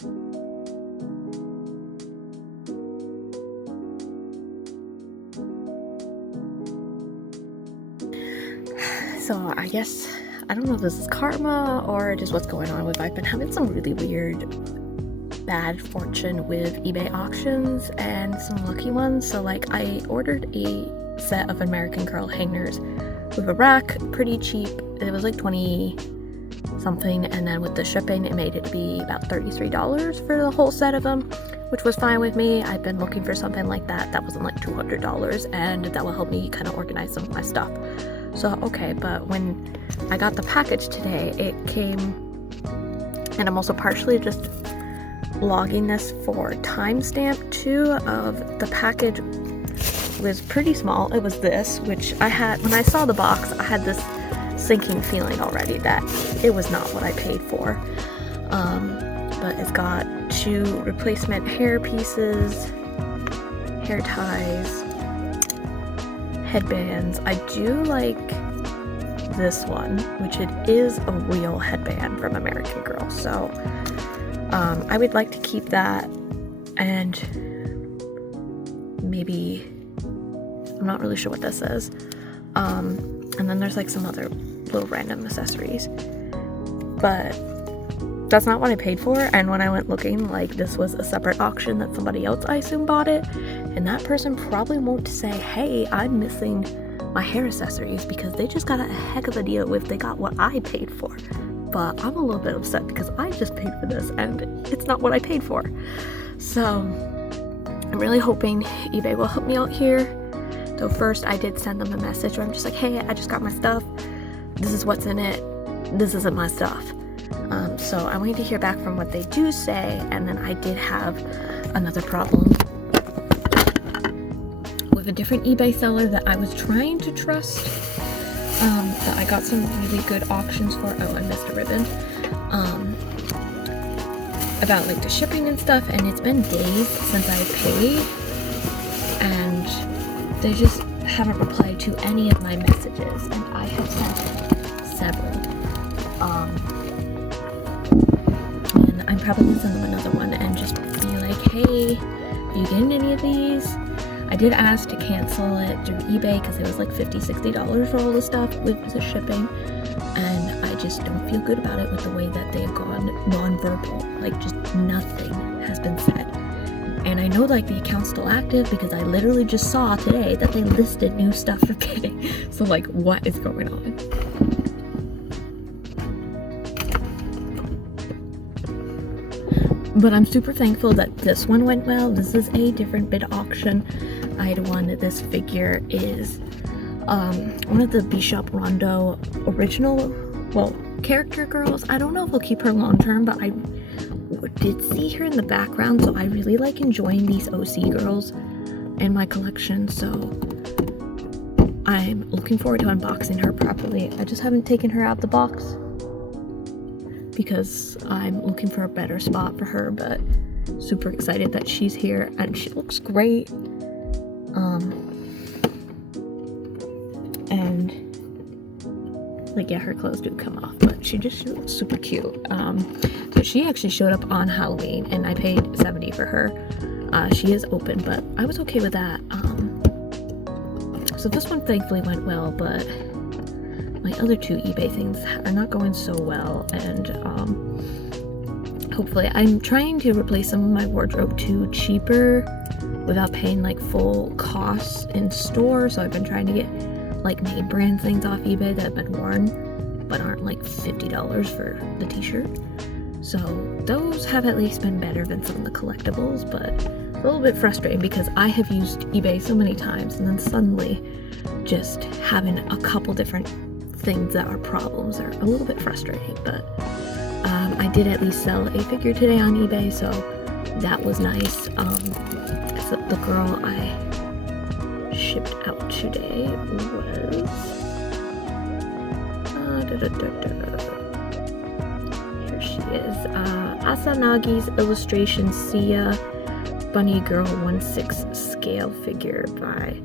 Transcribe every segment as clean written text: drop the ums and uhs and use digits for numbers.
So I guess, I don't know if this is karma or just what's going on with, I've been having some really weird bad fortune with eBay auctions and some lucky ones. So like I ordered a set of American Girl hangers with a rack, pretty cheap. It was like 20 something, and then with the shipping it made it be about $33 for the whole set of them, which was fine with me. I've been looking for something like that wasn't like $200, and that will help me kind of organize some of my stuff. So okay, but when I got the package today, it came, and I'm also partially just logging this for timestamp too, of the package was pretty small. It was this, which I had, when I saw the box, I had this sinking feeling already that it was not what I paid for. But it's got 2 replacement hair pieces, hair ties, headbands. I do like this one, which it is a real headband from American Girl, so I would like to keep that, and maybe, I'm not really sure what this is, and then there's like some other little random accessories, but that's not what I paid for. And when I went looking, like, this was a separate auction that somebody else, I assume, bought it, and that person probably won't say, hey, I'm missing my hair accessories, because they just got a heck of a deal if they got what I paid for. But I'm a little bit upset because I just paid for this and it's not what I paid for. So I'm really hoping eBay will help me out here. So first I did send them a message where I'm just like, hey, I just got my stuff, this is what's in it, this isn't my stuff. So I'm waiting to hear back from what they do say. And then I did have another problem with a different eBay seller that I was trying to trust, that I got some really good auctions for. Oh, I missed a ribbon. About like the shipping and stuff, and it's been days since I paid, and they just haven't replied to any of my messages, and I have sent several. And I'm probably gonna send them another one and just be like, hey, are you getting any of these? I did ask to cancel it through eBay because it was like $50-$60 for all the stuff with the shipping, and I just don't feel good about it with the way that they have gone non-verbal. Like, just nothing has been said. And I know like the account's still active because I literally just saw today that they listed new stuff for bidding. So like, what is going on? But I'm super thankful that this one went well. This is a different bid auction. I had won this figure is one of the Bishop Rondo original, well, character girls. I don't know if I'll keep her long term, but I did see her in the background, so I really like enjoying these OC girls in my collection, so I'm looking forward to unboxing her properly. I just haven't taken her out the box because I'm looking for a better spot for her, but super excited that she's here and she looks great. And like, yeah, her clothes do come off, but she looks super cute. So she actually showed up on Halloween and I paid $70 for her. She is open, but I was okay with that. So this one thankfully went well, but my other 2 eBay things are not going so well, and hopefully I'm trying to replace some of my wardrobe to cheaper without paying like full costs in store. So I've been trying to get like name brand things off eBay that have been worn but aren't like $50 for the t-shirt. So those have at least been better than some of the collectibles, but a little bit frustrating because I have used eBay so many times, and then suddenly just having a couple different things that are problems are a little bit frustrating. But I did at least sell a figure today on eBay, so that was nice. So the girl I shipped out today was here she is, Asanagi's illustration Sia Bunny Girl 1/6 scale figure by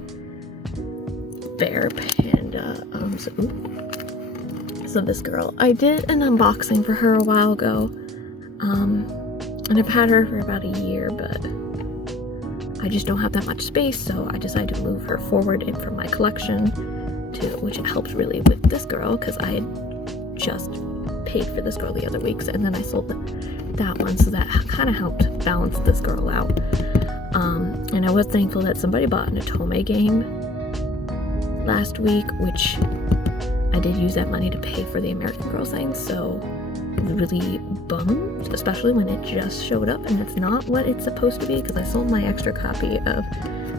Bear Panda. So this girl, I did an unboxing for her a while ago. And I've had her for about a year, but I just don't have that much space, so I decided to move her forward in from my collection, which it helps really with this girl, because I had just paid for this girl the other weeks, and then I sold that one, so that kind of helped balance this girl out. And I was thankful that somebody bought an Otome game last week, which I did use that money to pay for the American Girl thing, so really bummed, especially when it just showed up and it's not what it's supposed to be, because I sold my extra copy of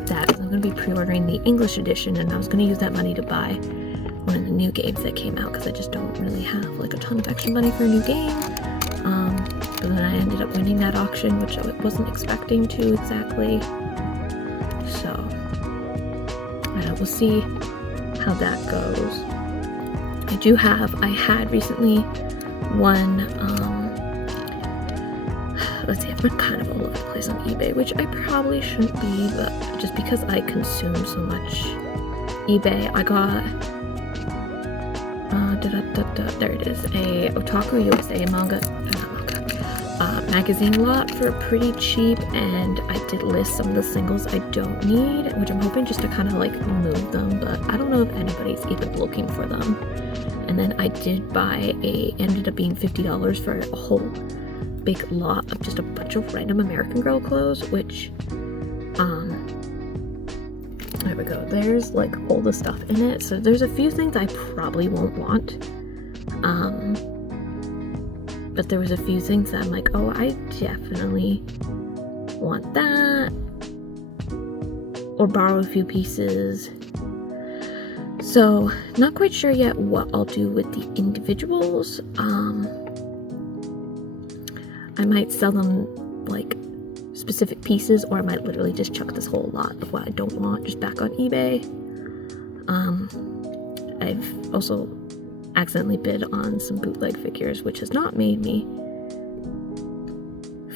that. I'm going to be pre-ordering the English edition, and I was going to use that money to buy one of the new games that came out, because I just don't really have like a ton of extra money for a new game. But then I ended up winning that auction, which I wasn't expecting to exactly. So we'll see how that goes. I had recently one, let's see, I've been kind of all over the place on eBay, which I probably shouldn't be, but just because I consume so much eBay, I got, there it is, a Otaku USA magazine lot for pretty cheap, and I did list some of the singles I don't need, which I'm hoping just to kind of like move them, but I don't know if anybody's even looking for them. And then I did buy ended up being $50 for a whole big lot of just a bunch of random American Girl clothes, which, there we go. There's like all the stuff in it. So there's a few things I probably won't want. But there was a few things that I'm like, oh, I definitely want that. Or borrow a few pieces. So, not quite sure yet what I'll do with the individuals. I might sell them like specific pieces, or I might literally just chuck this whole lot of what I don't want just back on eBay. I've also accidentally bid on some bootleg figures, which has not made me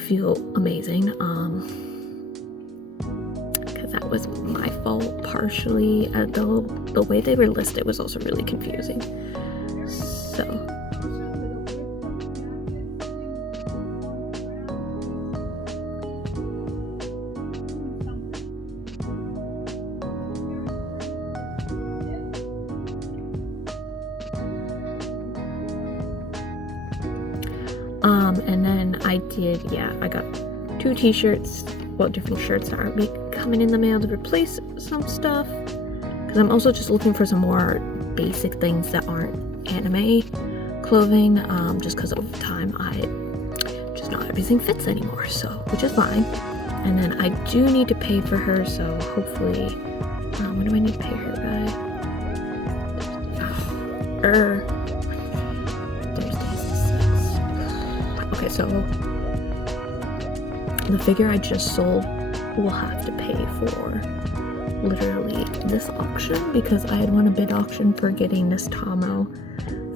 feel amazing. That was my fault partially, though the way they were listed was also really confusing. So and then I got 2 t-shirts, different shirts that are coming in the mail to replace some stuff, because I'm also just looking for some more basic things that aren't anime clothing, just because over time just not everything fits anymore, so, which is fine. And then I do need to pay for her, so hopefully, when do I need to pay her by? Okay, so the figure I just sold will have to pay for literally this auction, because I had won a bid auction for getting this Tomo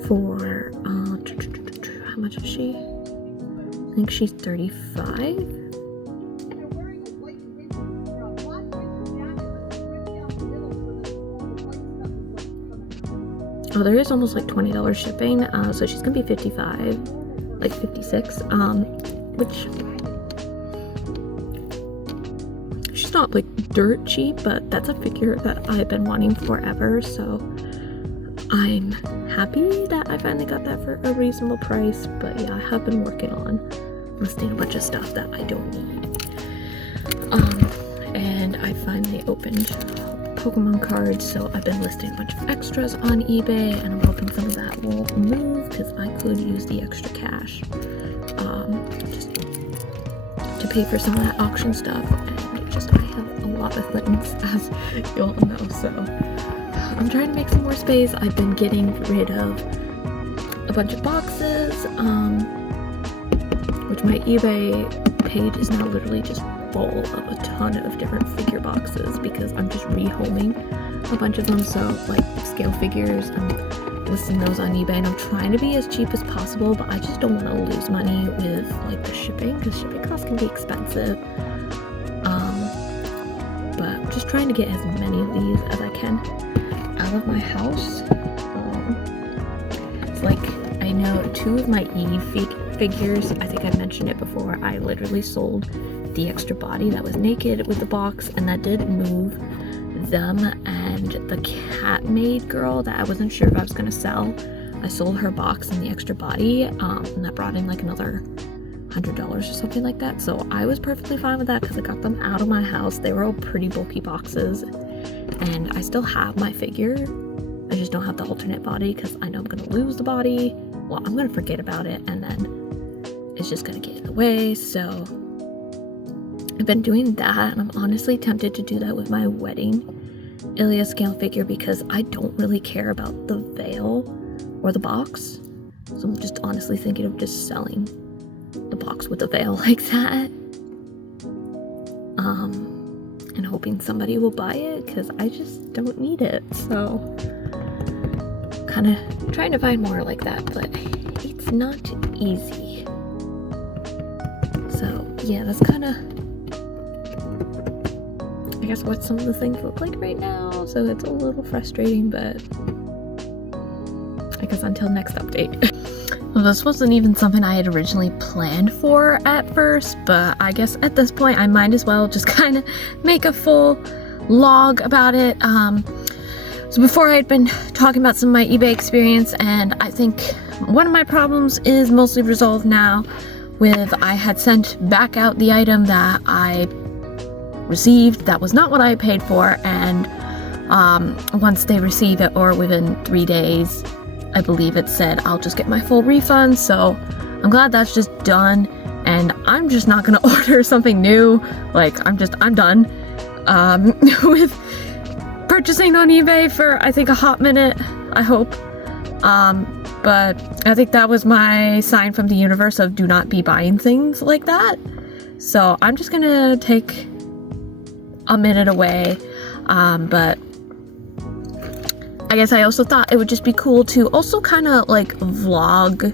for, how much is she? I think she's 35. Oh, there is almost like $20 shipping, so she's gonna be 55, like 56, which, she's not like dirt cheap, but that's a figure that I've been wanting forever, so I'm happy that I finally got that for a reasonable price. But yeah, I have been working on listing a bunch of stuff that I don't need. And I finally opened Pokemon cards, so I've been listing a bunch of extras on eBay, and I'm hoping some of that will move, because I could use the extra cash just to pay for some of that auction stuff. And just, I have a lot of things, as you all know, so I'm trying to make some more space. I've been getting rid of a bunch of boxes, which my eBay page is now literally just full of a ton of different figure boxes, because I'm just rehoming a bunch of them. So like scale figures, I'm listing those on eBay, and I'm trying to be as cheap as possible, but I just don't want to lose money with like the shipping, because shipping costs can be expensive. But I'm just trying to get as many of these as I can out of my house. It's like I know, 2 of my Eve figures, I think I mentioned it before, I literally sold the extra body that was naked with the box, and that did move them. And the cat maid girl that I wasn't sure if I was gonna sell, I sold her box and the extra body, and that brought in like another $100 or something like that. So I was perfectly fine with that because I got them out of my house. They were all pretty bulky boxes, and I still have my figure. I just don't have the alternate body because I know I'm gonna lose the body. Well, I'm gonna forget about it, and then it's just gonna get in the way. So I've been doing that, and I'm honestly tempted to do that with my wedding Ilya scale figure because I don't really care about the veil or the box. So I'm just honestly thinking of just selling the box with the veil like that. And hoping somebody will buy it because I just don't need it. So kind of trying to find more like that, but it's not easy. So yeah, that's kind of, I guess, what some of the things look like right now. So it's a little frustrating, but I guess until next update. Well, this wasn't even something I had originally planned for at first, but I guess at this point I might as well just kind of make a full log about it. So before I had been talking about some of my eBay experience, and I think one of my problems is mostly resolved now with I had sent back out the item that I received that was not what I paid for, and once they receive it, or within 3 days, I believe it said I'll just get my full refund. So I'm glad that's just done, and I'm just not gonna order something new. Like, I'm done with purchasing on eBay for I think a hot minute, I hope. But I think that was my sign from the universe of do not be buying things like that. So I'm just gonna take a minute away, but I guess I also thought it would just be cool to also kind of like vlog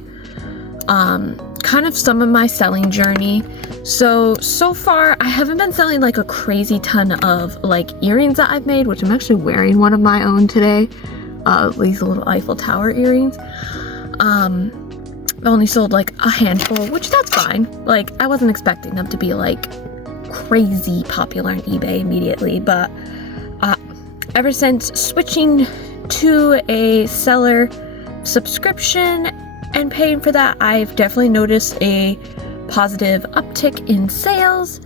kind of some of my selling journey. So far I haven't been selling like a crazy ton of like earrings that I've made, which I'm actually wearing one of my own today, these little Eiffel Tower earrings. I only sold like a handful, which that's fine. Like, I wasn't expecting them to be like crazy popular on eBay immediately, but ever since switching to a seller subscription and paying for that, I've definitely noticed a positive uptick in sales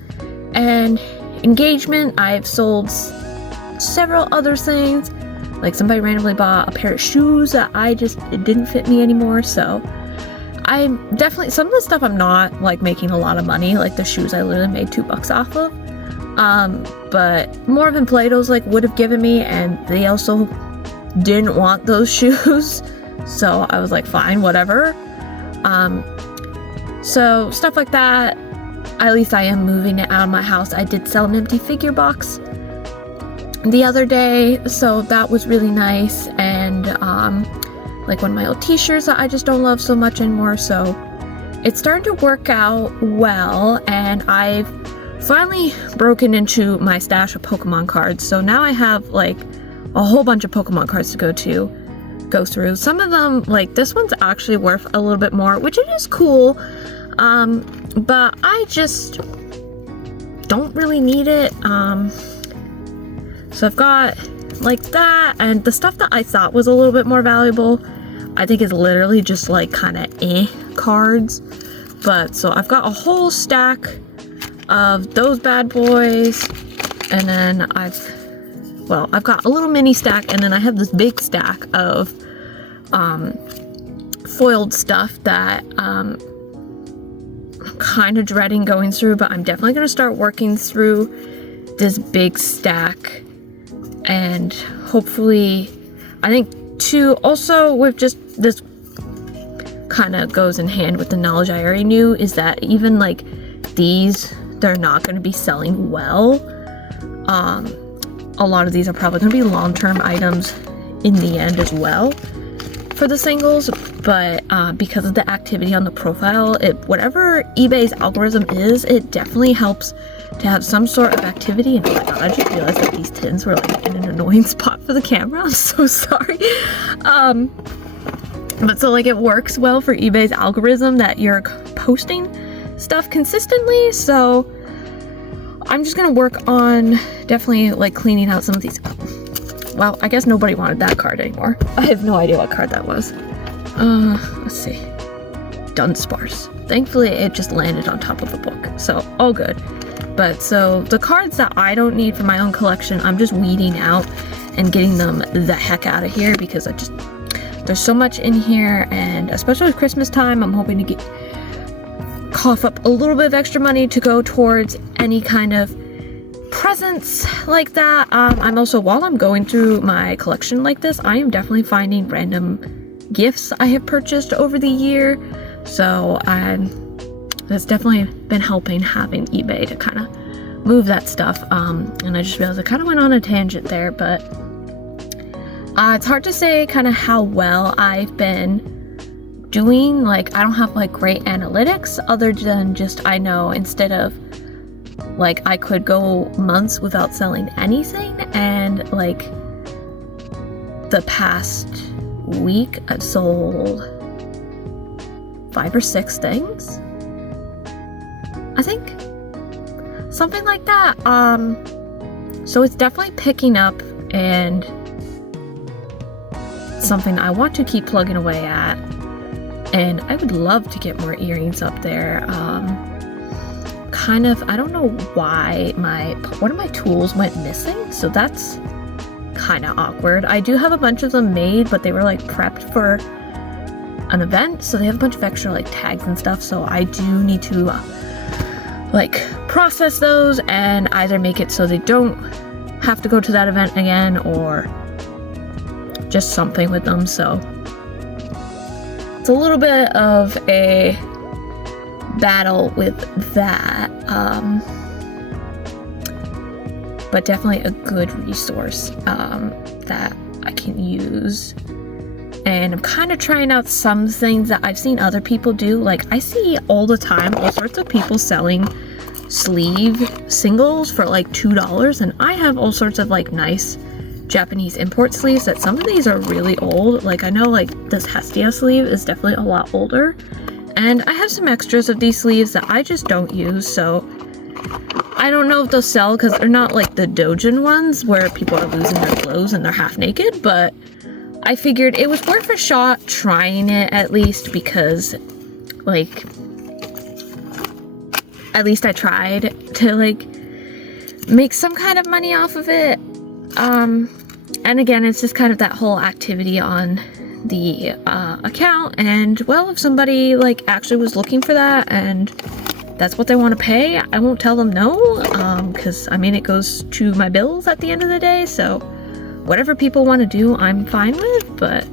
and engagement. I've sold several other things, like somebody randomly bought a pair of shoes that it didn't fit me anymore. So I'm definitely, some of the stuff I'm not like making a lot of money, like the shoes I literally made $2 off of, but more than Plato's like would have given me, and they also didn't want those shoes, so I was like, fine, whatever. So stuff like that. At least I am moving it out of my house. I did sell an empty figure box the other day, so that was really nice. And like one of my old t-shirts that I just don't love so much anymore, so it's starting to work out well. And I've finally broken into my stash of Pokemon cards, so now I have like a whole bunch of Pokemon cards to go through. Some of them, like this one's actually worth a little bit more, which it is cool, but I just don't really need it. So I've got like that, and the stuff that I thought was a little bit more valuable I think is literally just like kind of cards. But so I've got a whole stack of those bad boys, and then I've got a little mini stack, and then I have this big stack of foiled stuff that I'm kind of dreading going through, but I'm definitely going to start working through this big stack. And hopefully, I think too, also with just this kind of goes in hand with the knowledge I already knew, is that even like these, they're not going to be selling well. A lot of these are probably going to be long-term items in the end as well for the singles, but because of the activity on the profile, whatever eBay's algorithm is, it definitely helps to have some sort of activity. And oh my god, I just realized that these tins were like in an annoying spot for the camera. I'm so sorry. But so like it works well for eBay's algorithm that you're posting stuff consistently, so I'm just gonna work on definitely like cleaning out some of these. Well, I guess nobody wanted that card anymore. I have no idea what card that was. Let's see. Dunsparce. Thankfully it just landed on top of the book, so all good. But so the cards that I don't need for my own collection, I'm just weeding out and getting them the heck out of here because there's so much in here, and especially with Christmas time, I'm hoping to cough up a little bit of extra money to go towards any kind of presents like that. I'm also, while I'm going through my collection like this, I am definitely finding random gifts I have purchased over the year. So that's definitely been helping having eBay to kind of move that stuff. And I just realized I kind of went on a tangent there, but it's hard to say kind of how well I've been doing. Like, I don't have like great analytics other than just, I know instead of like I could go months without selling anything, and like the past week I've sold 5 or 6 things, I think, something like that. So it's definitely picking up, and something I want to keep plugging away at, and I would love to get more earrings up there. Kind of, I don't know why one of my tools went missing, so that's kind of awkward. I do have a bunch of them made, but they were like prepped for an event, so they have a bunch of extra like tags and stuff, so I do need to like process those and either make it so they don't have to go to that event again, or just something with them. So it's a little bit of a battle with that, but definitely a good resource that I can use. And I'm kind of trying out some things that I've seen other people do. Like, I see all the time all sorts of people selling sleeve singles for like $2, and I have all sorts of like nice Japanese import sleeves that some of these are really old. Like, I know like this Hestia sleeve is definitely a lot older, and I have some extras of these sleeves that I just don't use, so I don't know if they'll sell because they're not like the Dojin ones where people are losing their clothes and they're half naked, but I figured it was worth a shot trying it at least, because like at least I tried to like make some kind of money off of it. And again, it's just kind of that whole activity on the account, and well, if somebody like actually was looking for that and that's what they want to pay, I won't tell them no, because I mean it goes to my bills at the end of the day, so whatever people want to do I'm fine with. But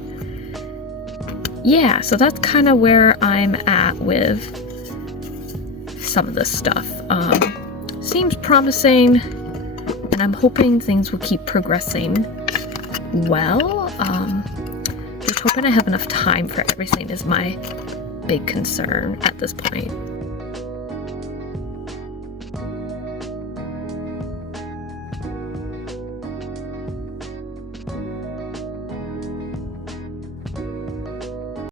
yeah, so that's kind of where I'm at with some of this stuff. Seems promising, and I'm hoping things will keep progressing well. Just hoping I have enough time for everything is my big concern at this point.